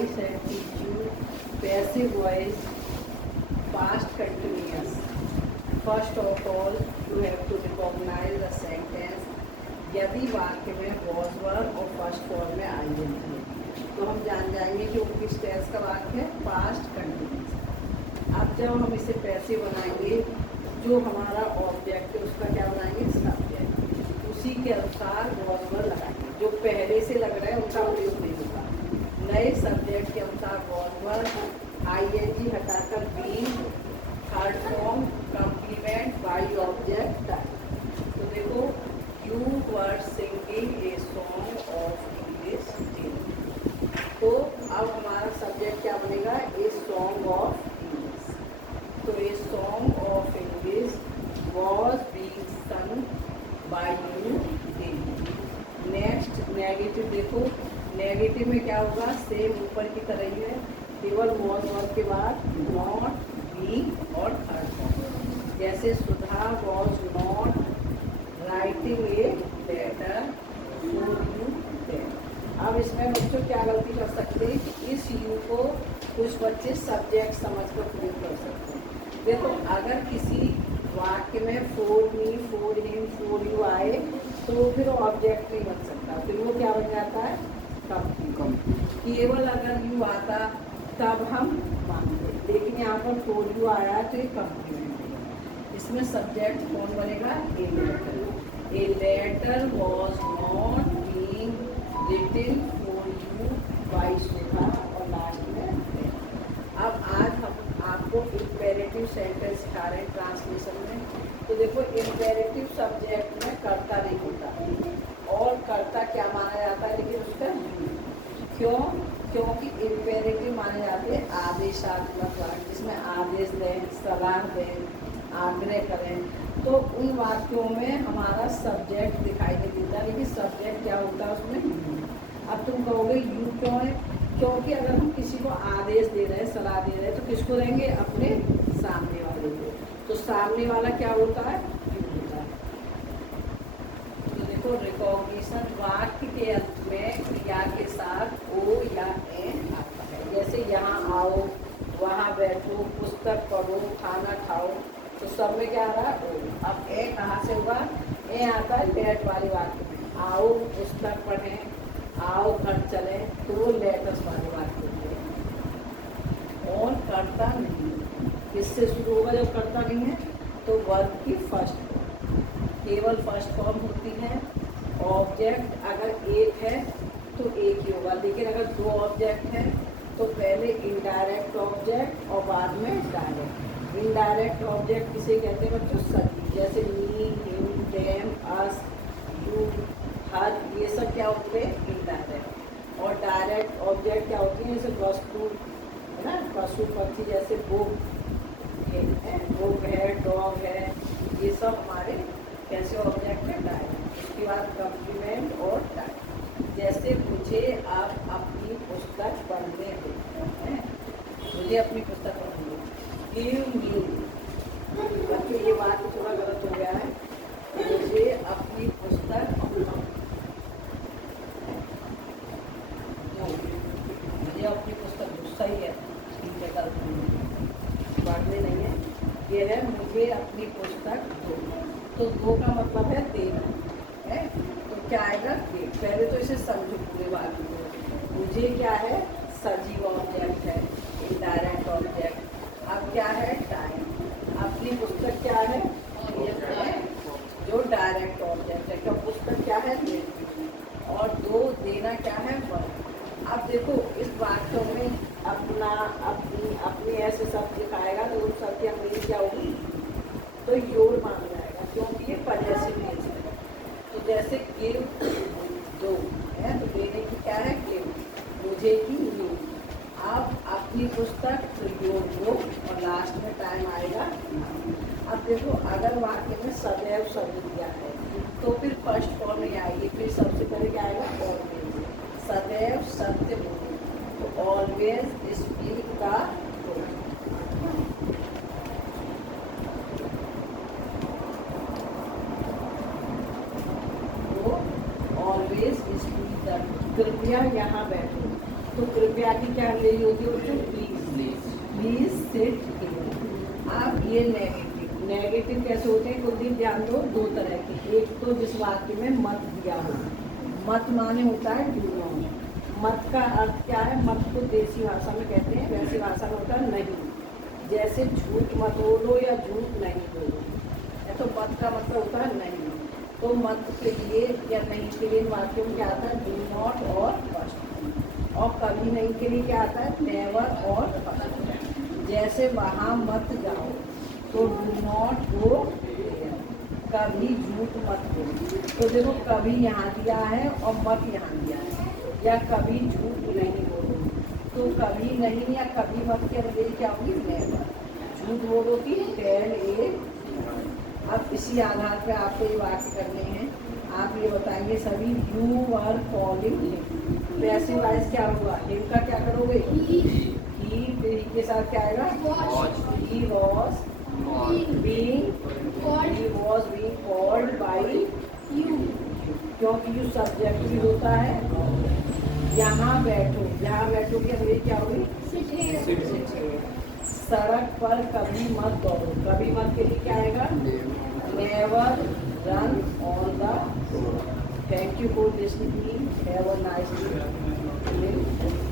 revise and teach you passive voice, past continuous. First of all, you have to recognize the sentence. यदि वाक्य में was verb और first form में ing है तो हम जान जाएंगे कि वो किस टेंस का वाक्य है, पास्ट कंटिन्यूस। अब जब हम इसे पैसिव बनाएंगे, जो हमारा ऑब्जेक्ट है उसका क्या बनाएंगे, सब्जेक्ट, उसी के अनुसार was verb लगाएंगे। जो पहले से लग रहा है उनका प्रयोग नहीं होगा। नए सब्जेक्ट के अनुसार was verb, ing हटाकर being, third form complement by object type. तो देखो, you were singing A song of English team. तो अब हमारा सब्जेक्ट क्या बनेगा, ए सॉन्ग ऑफ इंग्लिश। तो a song of English was being sung by you daily. Next negative, देखो negative में क्या होगा, सेम ऊपर की तरह ही है, केवल वॉज वर्ब के बाद नॉट, बी और थर्ड फॉर्म। जैसे Sudha was not writing a letter to you that. अब इसमें बच्चों क्या गलती कर सकते हैं कि इस यू को कुछ बच्चे सब्जेक्ट समझकर प्रयोग कर सकते हैं। देखो, अगर किसी वाक्य में for me, for him, for you आए तो फिर ऑब्जेक्ट नहीं बन सकता, फिर वो क्या बन जाता है, कंप्लीमेंट। केवल अगर यू आता तब हम मानते, लेकिन यहाँ पर फॉर यू आया तो ये कंप्लीमेंट है। इसमें सब्जेक्ट कौन बनेगा, a letter. A letter was not being written for you by Sudha, और लास्ट में है। अब आज हम आपको इम्पेरेटिव सेंटेंस सिखा रहे हैं ट्रांसलेशन में। तो देखो, इम्पेरेटिव सब्जेक्ट में कर्ता नहीं होता और कर्ता क्या माना जाता है, लेकिन उसका क्यों, क्योंकि इम्पेरेटिव माने जाते हैं आदेशात्मक वाक्य, जिसमें आदेश दें, सलाह दें, आग्रह करें। तो उन वाक्यों में हमारा सब्जेक्ट दिखाई नहीं देता, लेकिन सब्जेक्ट क्या होता है उसमें। अब तुम कहोगे यू क्यों है, क्योंकि अगर हम किसी को आदेश दे रहे हैं, सलाह दे रहे हैं, तो किसको देंगे, अपने सामने वाले को। तो सामने वाला क्या होता है, यू होता है। तो देखो, रिकॉग्निशन वाक्य के अंत में क्रिया के साथ ओ या ए आता है। जैसे यहाँ आओ, वहाँ बैठो, पुस्तक पढ़ो, खाना खाओ, तो सब में क्या आ रहा है, ओ। अब ए कहाँ से होगा, ए आता है लेट वाले वाक्य में। आओ पुस्तक पढ़ें, आओ घर चलें, तो वो लेटस वाले वाक्य में। और करता नहीं, किससे शुरू होगा जब करता नहीं है, तो वर्ब की फर्स्ट फॉर्म, केवल फर्स्ट फॉर्म होती है। ऑब्जेक्ट अगर एक है तो एक ही होगा, लेकिन अगर दो ऑब्जेक्ट हैं तो पहले इनडायरेक्ट ऑब्जेक्ट और बाद में डायरेक्ट। इनडायरेक्ट ऑब्जेक्ट किसे कहते हैं बच्चों, सभी, जैसे मी, हिम, देम, अस, यू, हर, ये सब क्या होते हैं, इनडायरेक्ट। और डायरेक्ट ऑब्जेक्ट क्या होती है, जैसे वस्तु है ना, पशु पक्षी, जैसे बुक है, डॉग है, ये सब हमारे कैसे ऑब्जेक्ट है, डायरेक्ट। उसके बाद कम्प्लीमेंट और टाइप, जैसे मुझे आप अपनी पुस्तक पढ़ने दें, मुझे अपनी पुस्तक पढ़ने दें। गिव मी, बच्चों ये बात थोड़ा गलत हो गया है, मुझे अपनी पुस्तक, मुझे अपनी पुस्तक गुस्सा ही है, ठीक है, गलत पढ़ने नहीं है, ये है मुझे अपनी पुस्तक दो। तो दो का मतलब है देना है, तो क्या आएगा, दे। पहले तो इसे समझो पूरे वाक्य को। मुझे क्या है, सजीव ऑब्जेक्ट है, इनडायरेक्ट ऑब्जेक्ट। अब क्या है, टाइम। अपनी पुस्तक क्या है, जो डायरेक्ट ऑब्जेक्ट है, क्या पुस्तक क्या है, और दो देना क्या है, वर्ब। अब देखो, इस वाक्यों में अपना, अपनी, अपनी ऐसे शब्द दिखाएगा तो उन शब्द की अंग्रेजी क्या होगी, तो योर माना जाएगा, क्योंकि ये पॉजेसिव नेस है। तो जैसे गिव, दो है, तो देने की क्या है, गिव, मुझे की यू। अब अपनी पुस्तक, तो योर बुक, और लास्ट में टाइम आएगा। अब देखो, अगर वाक्य में सदैव शब्द दिया है तो फिर फर्स्ट फॉर्म नहीं आएगी, फिर सबसे पहले क्या आएगा, ऑलवेज। सदैव सत्य बोलो, तो ऑलवेज स्पीक द ट्रूथ। तो ऑलवेज स्पीक द ट्रूथ, कृपया यहाँ बैठो, तो कृपया की क्या अंग्रेजी होती है बच्चों? प्लीज। Please sit here. अब ये नेगेटिव, नेगेटिव कैसे होते हैं कुलदीप ध्यान दो, दो तरह के। एक तो जिस वाक्य में मत दिया हो, मत माने होता है डू नॉट। मत का अर्थ क्या है? मत को देसी भाषा में कहते हैं, वैसी भाषा में होता है नहीं। जैसे झूठ मत बोलो या झूठ नहीं बोलो, तो मत का मतलब होता है नहीं। तो मत के लिए या नहीं के लिए वाक्यों में क्या आता है? डू नॉट और फर्स्ट। और कभी नहीं के लिए क्या आता है? नेवर और फर्स्ट। जैसे वहाँ मत जाओ तो डू नॉट गो, कभी झूठ मत बोलो। तो देखो कभी यहाँ दिया है और मत यहाँ दिया है, या कभी झूठ नहीं बोलो। तो कभी नहीं या कभी मत के अंग्रेजी क्या होगी? नेवर। झूठ बोलो कि टेल ए। अब इसी आधार पर आपको ये वाक्य करने हैं। आप ये बताएंगे सभी, you are calling him. Passive voice क्या होगा? हिम का क्या करोगे? ही के साथ क्या आएगा? He was being called by you, क्योंकि यू सब्जेक्ट भी होता है। यहाँ बैठो, यहाँ बैठो की अंग्रेजी क्या होगी? Sit here. सड़क पर कभी मत दौड़ो, कभी मत के लिए क्या आएगा? Never run on the road. Thank you for listening. Have a nice day.